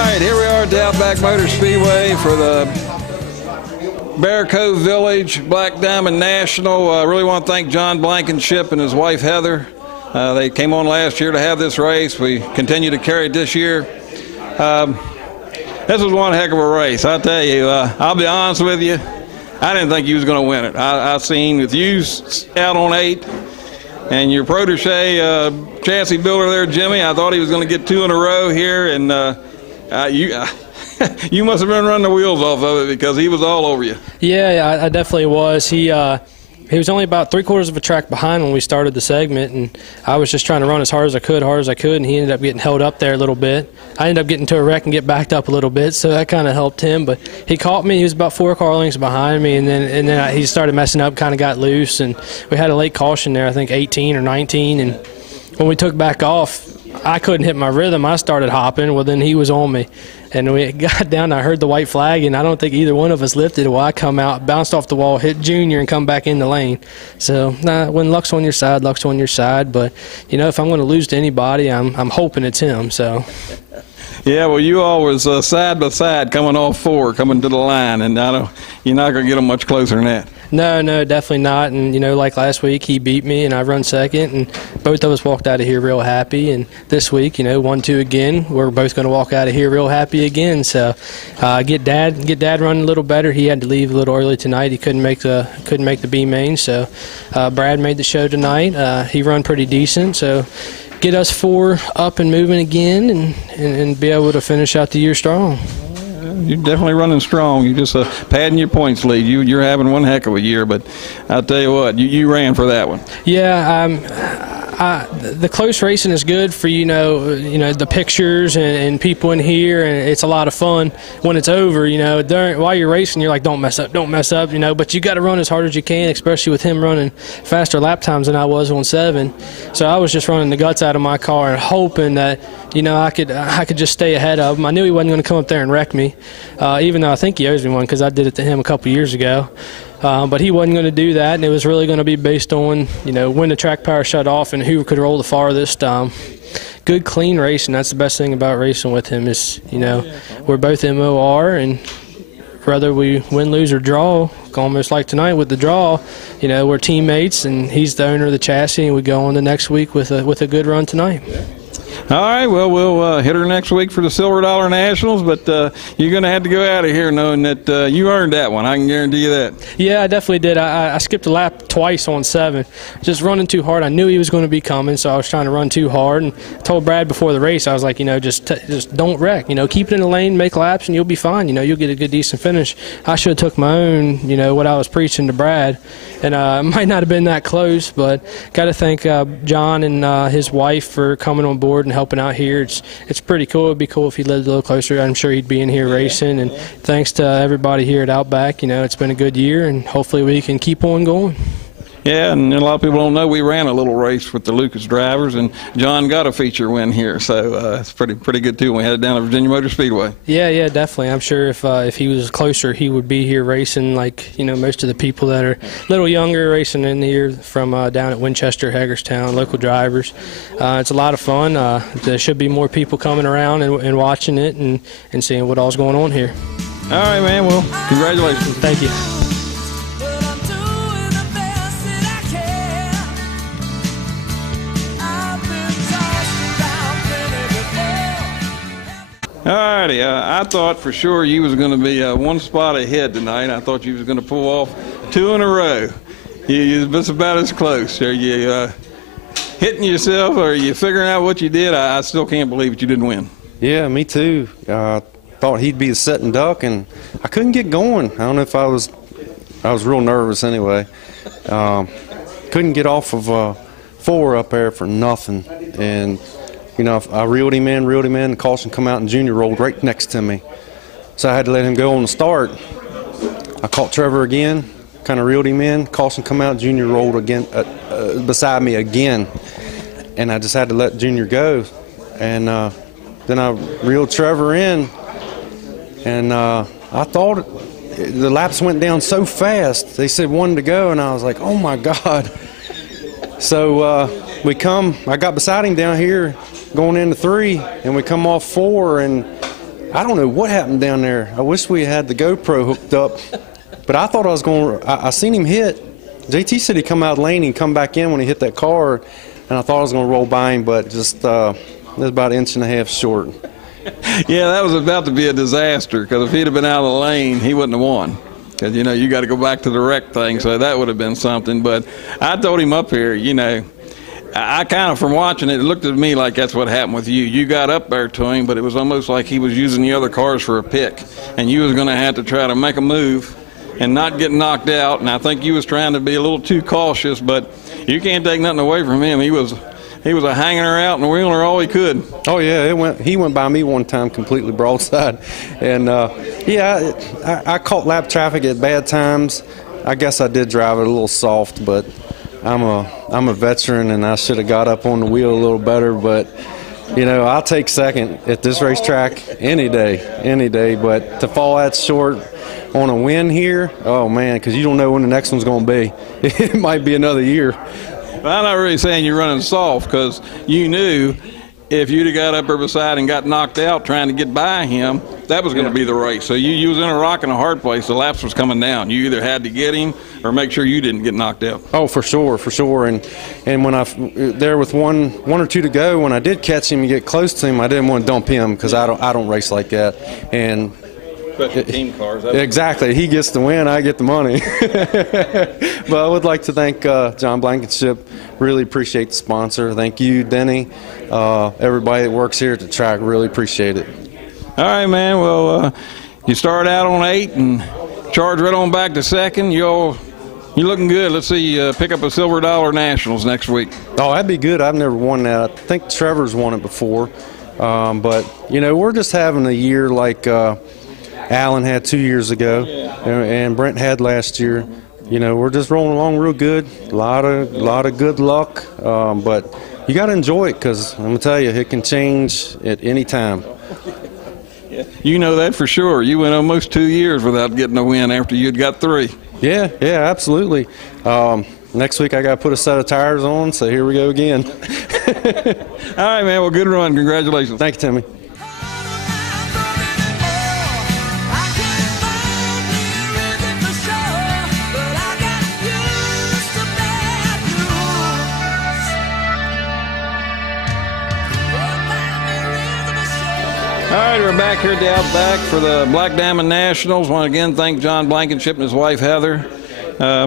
right, here we are at the Outback Motor Speedway for the Bear Cove Village Blk Diamond National. I really want to thank John Blankenship and his wife Heather. They came on last year to have this race. We continue to carry it this year. This was one heck of a race. I'll tell you, I'll be honest with you, I didn't think you was going to win it. I seen with you out on 8 and your protege chassis builder there, Jimmy, I thought he was going to get 2 in a row here, and you must have been running the wheels off of it because he was all over you. Yeah, I definitely was. He was only about 3/4 of a track behind when we started the segment, and I was just trying to run as hard as I could, and he ended up getting held up there a little bit. I ended up getting to a wreck and get backed up a little bit, so that kind of helped him. But he caught me. He was about 4 car lengths behind me, and then he started messing up, kind of got loose, and we had a late caution there, I think 18 or 19, and when we took back off, I couldn't hit my rhythm. I started hopping. Well, then he was on me. And we got down, I heard the white flag, and I don't think either one of us lifted it. Well, I come out, bounced off the wall, hit Junior, and come back in the lane. So, when luck's on your side, luck's on your side. But, you know, if I'm going to lose to anybody, I'm hoping it's him. So. Yeah, well, you all was side by side coming off 4, coming to the line, and you're not going to get them much closer than that. No, definitely not. And, you know, like last week, he beat me, and I run second, and both of us walked out of here real happy. And this week, you know, 1-2 again, we're both going to walk out of here real happy again. So get Dad running a little better. He had to leave a little early tonight. He couldn't make the B main. So Brad made the show tonight. He run pretty decent. So get us 4 up and moving again, and be able to finish out the year strong. You're definitely running strong. You're just padding your points lead. You're having one heck of a year, but I'll tell you what, you ran for that one. Yeah, the close racing is good for you know the pictures and people in here, and it's a lot of fun. When it's over, you know, while you're racing, you're like, don't mess up, you know. But you got to run as hard as you can, especially with him running faster lap times than I was on 7. So I was just running the guts out of my car and hoping that, you know, I could just stay ahead of him. I knew he wasn't going to come up there and wreck me, even though I think he owes me one because I did it to him a couple years ago. But he wasn't going to do that, and it was really going to be based on, you know, when the track power shut off and who could roll the farthest. Good, clean racing. That's the best thing about racing with him is, you know, we're both MOR, and whether we win, lose, or draw, almost like tonight with the draw, you know, we're teammates, and he's the owner of the chassis, and we go on the next week with a good run tonight. All right, well, we'll hit her next week for the Silver Dollar Nationals, but you're going to have to go out of here knowing that you earned that one. I can guarantee you that. Yeah, I definitely did. I skipped a lap twice on 7, just running too hard. I knew he was going to be coming, so I was trying to run too hard. And I told Brad before the race, I was like, you know, just don't wreck. You know, keep it in the lane, make laps, and you'll be fine. You know, you'll get a good, decent finish. I should have took my own, you know, what I was preaching to Brad. And it might not have been that close, but got to thank John and his wife for coming on board and helping out here. It's pretty cool. It'd be cool if he lived a little closer. I'm sure he'd be in here racing. And thanks to everybody here at Outback. You know, it's been a good year, and hopefully we can keep on going. Yeah, and a lot of people don't know we ran a little race with the Lucas drivers, and John got a feature win here, so it's pretty good too. We had it down at Virginia Motor Speedway. Yeah, definitely. I'm sure if he was closer, he would be here racing like, you know, most of the people that are a little younger racing in here from down at Winchester, Hagerstown, local drivers. It's a lot of fun. There should be more people coming around and watching it and seeing what all's going on here. All right, man. Well, congratulations. Thank you. All righty, I thought for sure you was going to be one spot ahead tonight. I thought you was going to pull off 2 in a row. You're just about as close. Are you hitting yourself, or are you figuring out what you did? I still can't believe that you didn't win. Yeah, me too. Thought he'd be a sitting duck, and I couldn't get going. I don't know if I was real nervous anyway. Couldn't get off of 4 up there for nothing, and you know, I reeled him in, the caution come out, and Junior rolled right next to me. So I had to let him go on the start. I caught Trevor again, kind of reeled him in, caution come out, Junior rolled again beside me again. And I just had to let Junior go. And then I reeled Trevor in, and I thought the laps went down so fast. They said 1 to go, and I was like, oh my God. So I got beside him down here, going into 3, and we come off 4, and I don't know what happened down there. I wish we had the GoPro hooked up, but I thought I was going to, I seen him hit. JT said he come out lane and come back in when he hit that car, and I thought I was going to roll by him, but just it was about an inch and a half short. Yeah, that was about to be a disaster, because if he'd have been out of the lane, he wouldn't have won. Because, you know, you got to go back to the wreck thing, so that would have been something. But I told him up here, you know, I kind of, from watching it, it looked at me like that's what happened with you. You got up there to him, but it was almost like he was using the other cars for a pick, and you was going to have to try to make a move and not get knocked out. And I think you was trying to be a little too cautious, but you can't take nothing away from him. He was a hanging her out and wheeling her all he could. Oh yeah, he went by me one time completely broadside, and yeah, I caught lap traffic at bad times. I guess I did drive it a little soft, but I'm a veteran and I should have got up on the wheel a little better. But you know, I'll take second at this racetrack any day. But to fall that short on a win here, oh man, because you don't know when the next one's going to be. It might be another year. I'm not really saying you're running soft, because you knew if you'd have got up there beside and got knocked out trying to get by him, that was going to be the race. So you was in a rock and a hard place. The laps was coming down. You either had to get him or make sure you didn't get knocked out. Oh, for sure. And when there with one or two to go, when I did catch him and get close to him, I didn't want to dump him, because I don't race like that. And especially team cars. Exactly. He gets the win, I get the money. But I would like to thank John Blankenship. Really appreciate the sponsor. Thank you, Denny. Everybody that works here at the track, really appreciate it. All right, man. Well, you start out on 8 and charge right on back to second. You're looking good. Let's see you pick up a Silver Dollar Nationals next week. Oh, that'd be good. I've never won that. I think Trevor's won it before. But, you know, we're just having a year like Alan had 2 years ago, and Brent had last year. You know, we're just rolling along real good. A lot of good luck, but you got to enjoy it, because I'm gonna tell you, it can change at any time. You know that for sure. You went almost 2 years without getting a win after you'd got 3. Yeah, absolutely. Next week I got to put a set of tires on, so here we go again. All right, man. Well, good run. Congratulations. Thank you, Timmy. All right, we're back here at the Outback for the Blk Diamond Nationals. Want to again thank John Blankenship and his wife Heather. I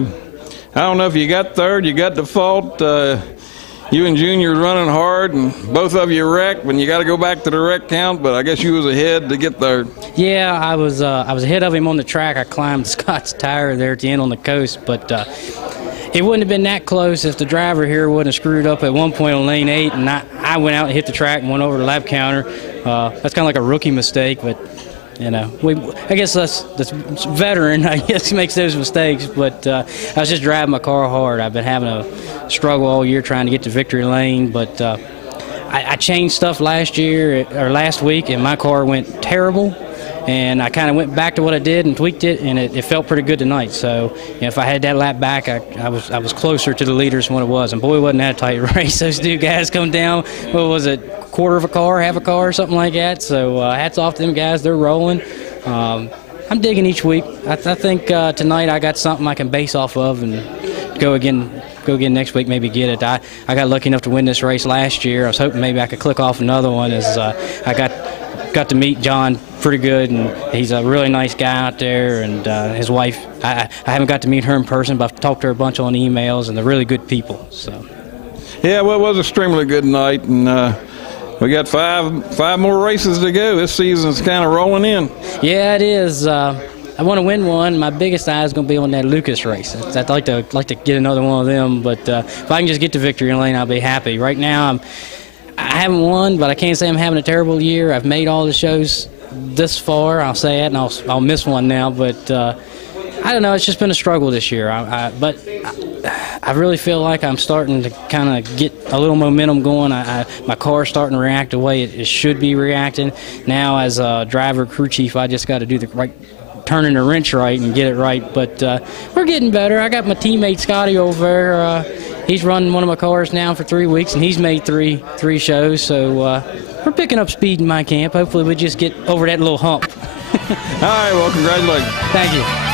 don't know if you got third, you got default. You and Junior running hard, and both of you wrecked. When you got to go back to the wreck count, but I guess you was ahead to get third. Yeah, I was ahead of him on the track. I climbed Scott's tire there at the end on the coast, but it wouldn't have been that close if the driver here wouldn't have screwed up at one point on lane 8, and I went out and hit the track and went over the lap counter. That's kind of like a rookie mistake, but you know, I guess that's veteran. I guess makes those mistakes, but I was just driving my car hard. I've been having a struggle all year trying to get to victory lane, but I changed stuff last week, and my car went terrible. And I kind of went back to what I did and tweaked it, and it felt pretty good tonight. So, you know, if I had that lap back, I was closer to the leaders than what it was. And boy, wasn't that a tight race. Those two guys come down, what was it, quarter of a car, half a car, or something like that. So hats off to them guys. They're rolling. I'm digging each week. I think tonight I got something I can base off of and go again next week, maybe get it. I got lucky enough to win this race last year. I was hoping maybe I could click off another one, as I got to meet John pretty good, and he's a really nice guy out there, and his wife, I haven't got to meet her in person, but I've talked to her a bunch on emails, and they're really good people. So yeah, well, it was an extremely good night, and we got five more races to go. This season's kind of rolling in. Yeah, it is. I want to win one. My biggest eye is going to be on that Lucas race. I'd like to get another one of them, but if I can just get to victory lane, I'll be happy. Right now, I haven't won, but I can't say I'm having a terrible year. I've made all the shows this far. I'll say that, and I'll miss one now. But I don't know. It's just been a struggle this year. But I really feel like I'm starting to kind of get a little momentum going. My car's starting to react the way it should be reacting. Now, as a driver, crew chief, I just got to do the right, turning the wrench right and get it right. But we're getting better. I got my teammate Scotty over there. He's running one of my cars now for 3 weeks, and he's made three shows. So we're picking up speed in my camp. Hopefully we just get over that little hump. All right, well, congratulations. Thank you.